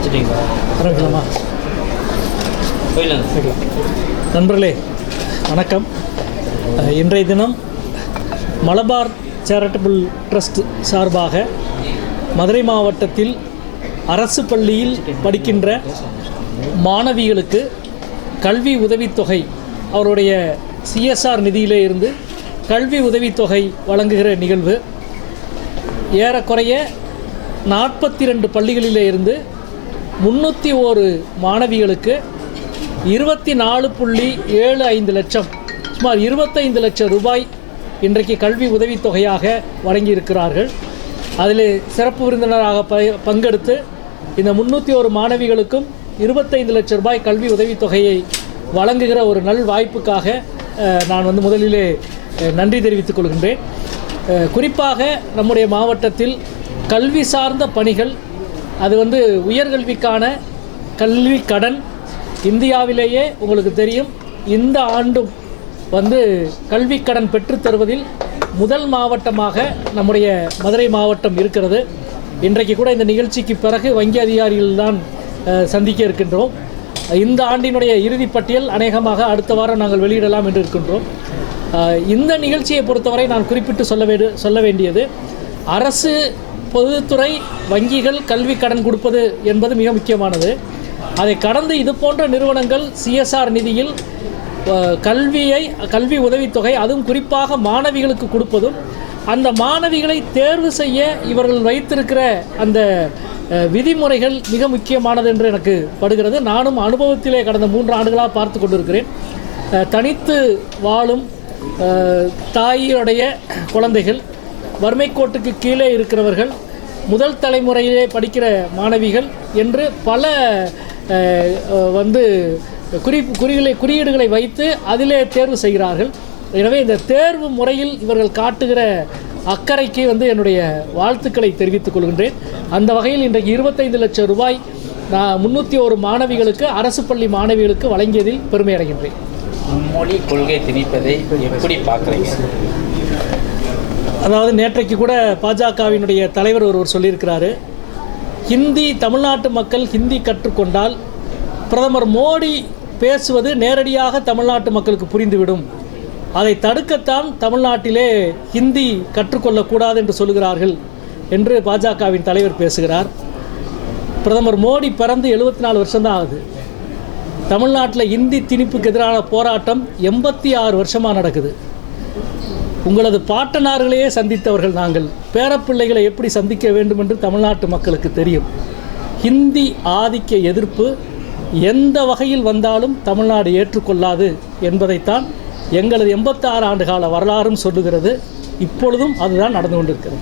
ஆரம்பிக்கலாமா? நண்பர்களே வணக்கம். இன்றைய தினம் மலபார் சேரிட்டபிள் ட்ரஸ்ட் சார்பாக மதுரை மாவட்டத்தில் அரசு பள்ளியில் படிக்கின்ற மாணவிகளுக்கு கல்வி உதவித்தொகை அவருடைய சிஎஸ்ஆர் நிதியிலே இருந்து கல்வி உதவித்தொகை வழங்குகிற நிகழ்வு ஏறக்குறைய 42 பள்ளிகளிலே இருந்து 301 மாணவிகளுக்கு 24.75 லட்சம், சுமார் 25 லட்சம் ரூபாய் இன்றைக்கு கல்வி உதவித்தொகையாக வழங்கியிருக்கிறார்கள். அதில் சிறப்பு விருந்தினராக பங்கெடுத்து இந்த 301 மாணவிகளுக்கும் 25 லட்சம் ரூபாய் கல்வி உதவித்தொகையை வழங்குகிற ஒரு நல் வாய்ப்புக்காக நான் முதலிலே நன்றி தெரிவித்துக் கொள்கின்றேன். குறிப்பாக நம்முடைய மாவட்டத்தில் கல்வி சார்ந்த பணிகள், அது உயர்கல்விக்கான கல்வி கடன் இந்தியாவிலேயே உங்களுக்கு தெரியும், இந்த ஆண்டும் கல்வி கடன் பெற்றுத்தருவதில் முதல் மாவட்டமாக நம்முடைய மதுரை மாவட்டம் இருக்கிறது. இன்றைக்கு கூட இந்த நிகழ்ச்சிக்கு பிறகு வங்கி அதிகாரிகள் தான் சந்திக்க இருக்கின்றோம். இந்த ஆண்டினுடைய இறுதிப் பட்டியல் அநேகமாக அடுத்த வாரம் நாங்கள் வெளியிடலாம் என்று இருக்கின்றோம். இந்த நிகழ்ச்சியை பொறுத்தவரை நான் குறிப்பிட்டு சொல்ல வேண்டியது, அரசு, பொதுத்துறை வங்கிகள் கல்வி கடன் கொடுப்பது என்பது மிக முக்கியமானது. அதை கடந்து இது போன்ற நிறுவனங்கள் சிஎஸ்ஆர் நிதியில் கல்வி உதவித்தொகை, அதுவும் குறிப்பாக மாணவிகளுக்கு கொடுப்பதும், அந்த மாணவிகளை தேர்வு செய்ய இவர்கள் வைத்திருக்கிற அந்த விதிமுறைகள் மிக முக்கியமானது என்று எனக்கு படுகிறது. நானும் அனுபவத்திலே கடந்த 3 ஆண்டுகளாக பார்த்து கொண்டிருக்கிறேன். தனித்து வாழும் தாயுடைய குழந்தைகள், வறுமை கோட்டுக்கு கீழே இருக்கிறவர்கள், முதல் தலைமுறையிலே படிக்கிற மாணவிகள் என்று பல குறியீடுகளை வைத்து அதிலே தேர்வு செய்கிறார்கள். எனவே இந்த தேர்வு முறையில் இவர்கள் காட்டுகிற அக்கறைக்கு என்னுடைய வாழ்த்துக்களை தெரிவித்துக் கொள்கின்றேன். அந்த வகையில் இன்றைக்கு 25 லட்சம் ரூபாய் நான் 301 மாணவிகளுக்கு, அரசு பள்ளி மாணவிகளுக்கு வழங்கியதில் பெருமை அடைகின்றேன். மும்மொழி கொள்கை திணிப்பதை எப்படி பார்க்குறீங்க? அதாவது நேற்றைக்கு கூட பாஜகவினுடைய தலைவர் ஒருவர் சொல்லியிருக்கிறாரு, ஹிந்தி, தமிழ்நாட்டு மக்கள் ஹிந்தி கற்றுக்கொண்டால் பிரதமர் மோடி பேசுவது நேரடியாக தமிழ்நாட்டு மக்களுக்கு புரிந்துவிடும், அதை தடுக்கத்தான் தமிழ்நாட்டிலே ஹிந்தி கற்றுக்கொள்ளக்கூடாது என்று சொல்கிறார்கள் என்று பாஜகவின் தலைவர் பேசுகிறார். பிரதமர் மோடி பிறந்து 74 வருஷம்தான் ஆகுது. தமிழ்நாட்டில் இந்தி திணிப்புக்கு எதிரான போராட்டம் 86 வருஷமாக நடக்குது. உங்களது பாட்டனார்களையே சந்தித்தவர்கள் நாங்கள், பேரப்பிள்ளைகளை எப்படி சந்திக்க வேண்டும் என்று தமிழ்நாட்டு மக்களுக்கு தெரியும். ஹிந்தி ஆதிக்க எதிர்ப்பு எந்த வகையில் வந்தாலும் தமிழ்நாடு ஏற்றுக்கொள்ளாது என்பதைத்தான் எங்களது 86 ஆண்டு கால வரலாறும் சொல்லுகிறது. இப்பொழுதும் அதுதான் நடந்து கொண்டிருக்கிறது.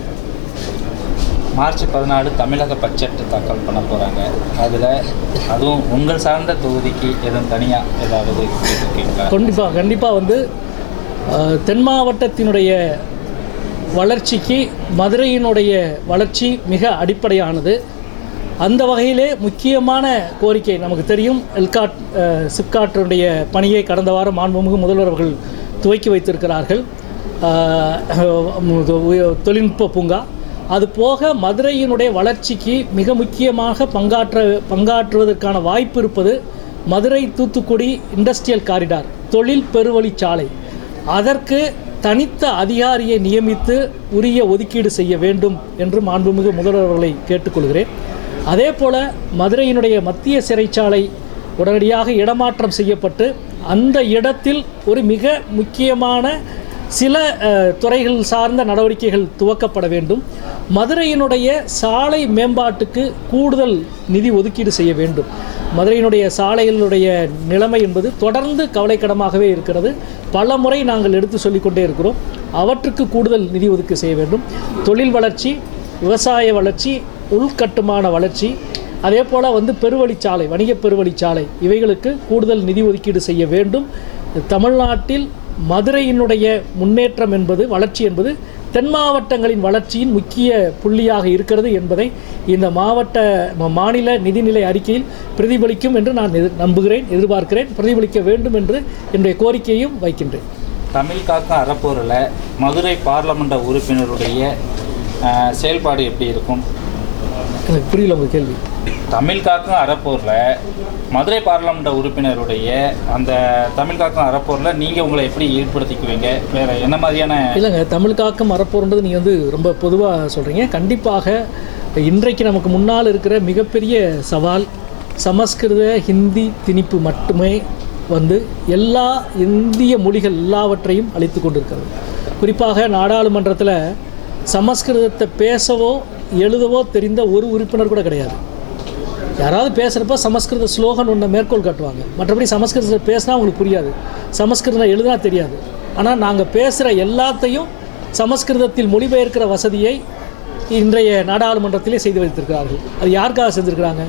மார்ச் 14 தமிழக பட்ஜெட் தாக்கல் பண்ண போகிறாங்க. அதுவும் உங்கள் சார்ந்த தொகுதிக்கு எதுவும் தனியாக ஏதாவது கண்டிப்பாக தென் மாவட்டத்தினுடைய வளர்ச்சிக்கு மதுரையினுடைய வளர்ச்சி மிக அடிப்படையானது. அந்த வகையிலே முக்கியமான கோரிக்கை நமக்கு தெரியும், சிப்காட்டினுடைய பணியை கடந்த வாரம் மாண்புமிகு முதல்வர் அவர்கள் துவக்கி வைத்திருக்கிறார்கள். தொழில்நுட்ப பூங்கா, அதுபோக மதுரையினுடைய வளர்ச்சிக்கு மிக முக்கியமாக பங்காற்றுவதற்கான வாய்ப்பு இருப்பது மதுரை தூத்துக்குடி இண்டஸ்ட்ரியல் காரிடார், தொழில் பெருவழிச்சாலை. அதற்கு தனித்த அதிகாரியை நியமித்து உரிய ஒதுக்கீடு செய்ய வேண்டும் என்று மாண்புமிகு முதல்வர் அவர்களை கேட்டுக்கொள்கிறேன். அதே போல் மதுரையினுடைய மத்திய சிறைச்சாலை உடனடியாக இடமாற்றம் செய்யப்பட்டு அந்த இடத்தில் ஒரு மிக முக்கியமான சில துறைகள் சார்ந்த நடவடிக்கைகள் துவக்கப்பட வேண்டும். மதுரையினுடைய சாலை மேம்பாட்டுக்கு கூடுதல் நிதி ஒதுக்கீடு செய்ய வேண்டும். மதுரையினுடைய சாலைகளுடைய நிலைமை என்பது தொடர்ந்து கவலைக்கிடமாகவே இருக்கிறது. பல முறை நாங்கள் எடுத்து சொல்லிக்கொண்டே இருக்கிறோம். அவற்றுக்கு கூடுதல் நிதி ஒதுக்கீடு செய்ய வேண்டும். தொழில் வளர்ச்சி, விவசாய வளர்ச்சி, உள்கட்டுமான வளர்ச்சி, அதே போல் பெருவழிச்சாலை, வணிக பெருவழிச்சாலை, இவைகளுக்கு கூடுதல் நிதி ஒதுக்கீடு செய்ய வேண்டும். தமிழ்நாட்டில் மதுரையினுடைய முன்னேற்றம் என்பது, வளர்ச்சி என்பது தென் மாவட்டங்களின் வளர்ச்சியின் முக்கிய புள்ளியாக இருக்கிறது என்பதை இந்த மாநில நிதிநிலை அறிக்கையில் பிரதிபலிக்கும் என்று நான் நம்புகிறேன், எதிர்பார்க்கிறேன். பிரதிபலிக்க வேண்டும் என்று என்னுடைய கோரிக்கையும் வைக்கின்றேன். தமிழ் காக்கும் அறப்போரில் மதுரை பார்லமெண்ட் உறுப்பினருடைய செயல்பாடு எப்படி இருக்கும்? எனக்கு புரியல உங்கள் கேள்வி. தமிழ் காக்கும் அறப்போரில் மதுரை பாராளுமன்ற உறுப்பினருடைய அந்த தமிழ் காக்கும் அறப்போரில் நீங்கள் உங்களை எப்படி ஈடுபடுத்திக்குவீங்க? வேறு என்ன மாதிரியான? இல்லைங்க, தமிழ் காக்கும் அறப்போர்ன்றது நீங்கள் வந்து ரொம்ப பொதுவாக சொல்கிறீங்க. கண்டிப்பாக இன்றைக்கு நமக்கு முன்னால் இருக்கிற மிகப்பெரிய சவால் சமஸ்கிருத ஹிந்தி திணிப்பு மட்டுமே வந்து எல்லா இந்திய மொழிகள் எல்லாவற்றையும் அழித்து கொண்டிருக்கிறது. குறிப்பாக நாடாளுமன்றத்தில் சமஸ்கிருதத்தை பேசவோ எழுதவோ தெரிந்த ஒரு உறுப்பினர் கூட கிடையாது. யாராவது பேசுகிறப்ப சமஸ்கிருத ஸ்லோகன் ஒன்றை மேற்கோள் காட்டுவாங்க, மற்றபடி சமஸ்கிருதத்தை பேசினா அவங்களுக்கு புரியாது, சமஸ்கிருதம் எழுதினா தெரியாது. ஆனால் நாங்கள் பேசுகிற எல்லாத்தையும் சமஸ்கிருதத்தில் மொழிபெயர்க்கிற வசதியை இன்றைய நாடாளுமன்றத்திலே செய்து வைத்திருக்கிறார்கள். அது யாருக்காக செஞ்சுருக்கிறாங்க?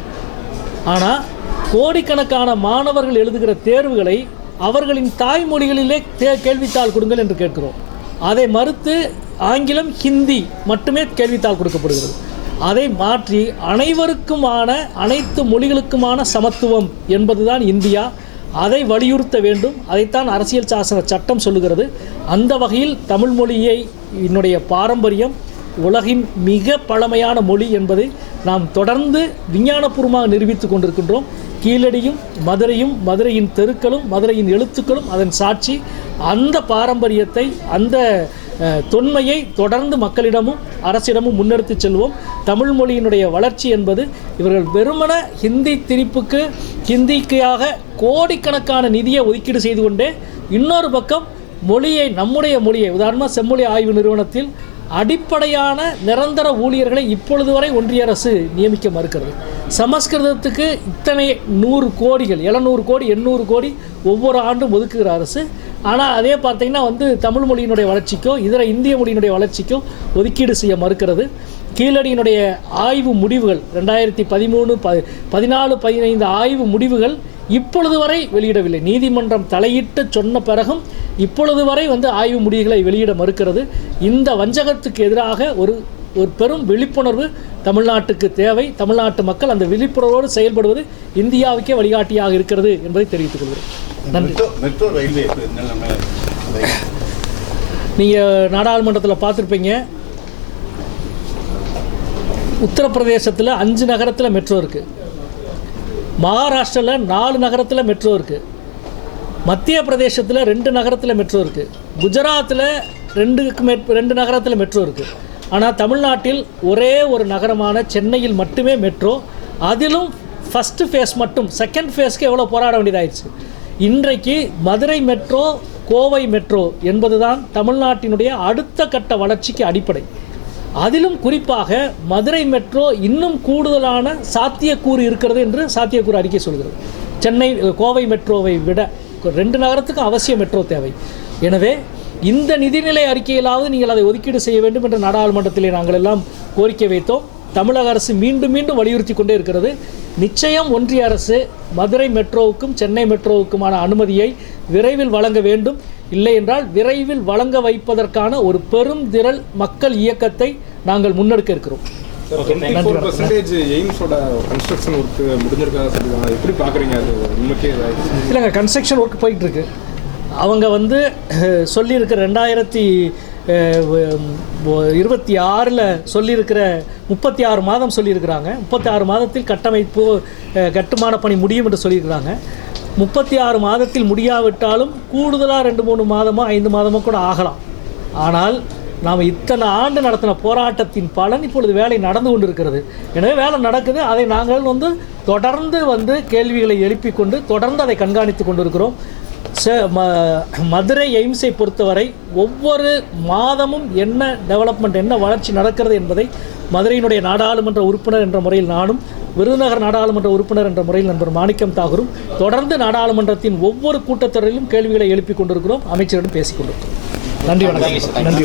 ஆனால் கோடிக்கணக்கான மாணவர்கள் எழுதுகிற தேர்வுகளை அவர்களின் தாய்மொழிகளிலே கேள்வித்தாள் கொடுங்கள் என்று கேட்கிறோம். அதை மறுத்து ஆங்கிலம் ஹிந்தி மட்டுமே கேள்வித்தாள் கொடுக்கப்படுகிறது. அதை மாற்றி அனைவருக்குமான அனைத்து மொழிகளுக்குமான சமத்துவம் என்பதுதான் இந்தியா. அதை வலியுறுத்த வேண்டும். அதைத்தான் அரசியல் சாசன சட்டம் சொல்லுகிறது. அந்த வகையில் தமிழ் மொழியை என்னுடைய பாரம்பரியம் உலகின் மிக பழமையான மொழி என்பதை நாம் தொடர்ந்து விஞ்ஞானபூர்வமாக நிரூபித்து கொண்டிருக்கின்றோம். கீழடியும் மதுரையும் மதுரையின் தெருக்களும் மதுரையின் எழுத்துக்களும் அதன் சாட்சி. அந்த பாரம்பரியத்தை அந்த தொன்மையை தொடர்ந்து மக்களிடமும் அரசிடமும் முன்னெடுத்து செல்வோம். தமிழ் மொழியினுடைய வளர்ச்சி என்பது இவர்கள் வெறுமன ஹிந்தி திணிப்புக்கு ஹிந்திக்காக கோடிக்கணக்கான நிதியை ஒதுக்கீடு செய்து கொண்டே இன்னொரு பக்கம் மொழியை நம்முடைய மொழியை உதாரணமாக செம்மொழி ஆய்வு நிறுவனத்தில் அடிப்படையான நிரந்தர ஊழியர்களை இப்பொழுது வரை ஒன்றிய அரசு நியமிக்க மறுக்கிறது. சமஸ்கிருதத்துக்கு இத்தனை 100 கோடிகள் 700 கோடி 800 கோடி ஒவ்வொரு ஆண்டும் ஒதுக்குகிற அரசு. ஆனால் அதே பார்த்தீங்கன்னா வந்து தமிழ் மொழியினுடைய வளர்ச்சிக்கோ இதர இந்திய மொழியினுடைய வளர்ச்சிக்கோ ஒதுக்கீடு செய்ய மறுக்கிறது. கீழடியினுடைய ஆய்வு முடிவுகள் 2013, 14, 15 ஆய்வு முடிவுகள் இப்பொழுது வரை வெளியிடவில்லை. நீதிமன்றம் தலையிட்டு சொன்ன பிறகும் இப்பொழுது வரை வந்து ஆய்வு முடிவுகளை வெளியிட மறுக்கிறது. இந்த வஞ்சகத்துக்கு எதிராக ஒரு பெரும் விழிப்புணர்வு தமிழ்நாட்டுக்கு தேவை. தமிழ்நாட்டு மக்கள் அந்த விழிப்புணர்வோடு செயல்படுவது இந்தியாவுக்கே வழிகாட்டியாக இருக்கிறது என்பதை தெரிவித்துக் கொள்கிறேன். நன்றி. மெட்ரோ ரயில்வே நீங்கள் நாடாளுமன்றத்தில் பார்த்துருப்பீங்க, உத்தரப்பிரதேசத்தில் 5 நகரத்தில் மெட்ரோ இருக்குது, மகாராஷ்டிராவில் 4 நகரத்தில் மெட்ரோ இருக்குது, மத்திய பிரதேசத்தில் 2 நகரத்தில் மெட்ரோ இருக்குது, குஜராத்தில் 2 நகரத்தில் மெட்ரோ இருக்குது. ஆனால் தமிழ்நாட்டில் ஒரே ஒரு நகரமான சென்னையில் மட்டுமே மெட்ரோ. அதிலும் ஃபஸ்ட்டு ஃபேஸ் மட்டும், செகண்ட் ஃபேஸ்க்கு எவ்வளோ போராட வேண்டியதாகிடுச்சு. இன்றைக்கு மதுரை மெட்ரோ, கோவை மெட்ரோ என்பதுதான் தமிழ்நாட்டினுடைய அடுத்த கட்ட வளர்ச்சிக்கு அடிப்படை. அதிலும் குறிப்பாக மதுரை மெட்ரோ இன்னும் கூடுதலான சாத்தியக்கூறு இருக்கிறது என்று சாத்தியக்கூறு அறிக்கை சொல்கிறது. கோவை மெட்ரோவை விட 2 நகரத்துக்கும் அவசியம் மெட்ரோ தேவை. எனவே இந்த நிதிநிலை அறிக்கையிலாவது நீங்கள் அதை ஒதுக்கீடு செய்ய வேண்டும் என்ற நாடாளுமன்றத்திலே நாங்கள் எல்லாம் கோரிக்கை வைத்தோம். தமிழக அரசு மீண்டும் மீண்டும் வலியுறுத்தி கொண்டே இருக்கிறது. நிச்சயம் ஒன்றிய அரசு மதுரை மெட்ரோவுக்கும் சென்னை மெட்ரோவுக்குமான அனுமதியை விரைவில் வழங்க வேண்டும். இல்லை என்றால் விரைவில் வழங்க வைப்பதற்கான ஒரு பெரும் திரள் மக்கள் இயக்கத்தை நாங்கள் முன்னெடுக்க இருக்கிறோம். இல்லைங்க, கன்ஸ்ட்ரக்ஷன் ஒர்க் போயிட்டு இருக்கு. அவங்க வந்து சொல்லியிருக்கிற 2026 சொல்லியிருக்கிற 36 மாதம் சொல்லியிருக்கிறாங்க. 36 மாதத்தில் கட்டுமான பணி முடியும் என்று சொல்லியிருக்கிறாங்க. 36 மாதத்தில் முடியாவிட்டாலும் கூடுதலாக 2-3 மாதமோ 5 மாதமோ கூட ஆகலாம். ஆனால் நாம் இத்தனை ஆண்டு நடத்தின போராட்டத்தின் பலன் இப்பொழுது வேலை நடந்து கொண்டிருக்கிறது. எனவே வேலை நடக்குது. அதை நாங்கள் வந்து தொடர்ந்து கேள்விகளை எழுப்பி கொண்டு தொடர்ந்து அதை கண்காணித்து கொண்டிருக்கிறோம். மதுரை எய்ம்ஸை பொறுத்தவரை ஒவ்வொரு மாதமும் என்ன டெவலப்மெண்ட், என்ன வளர்ச்சி நடக்கிறது என்பதை மதுரையினுடைய நாடாளுமன்ற உறுப்பினர் என்ற முறையில் நானும், விருதுநகர் நாடாளுமன்ற உறுப்பினர் என்ற முறையில் நண்பர் மாணிக்கம் தாகூரும் தொடர்ந்து நாடாளுமன்றத்தின் ஒவ்வொரு கூட்டத்தொடரிலும் கேள்விகளை எழுப்பி கொண்டிருக்கிறோம். அமைச்சரிடம் பேசிக் கொண்டிருக்கிறோம். நன்றி, வணக்கம். நன்றி.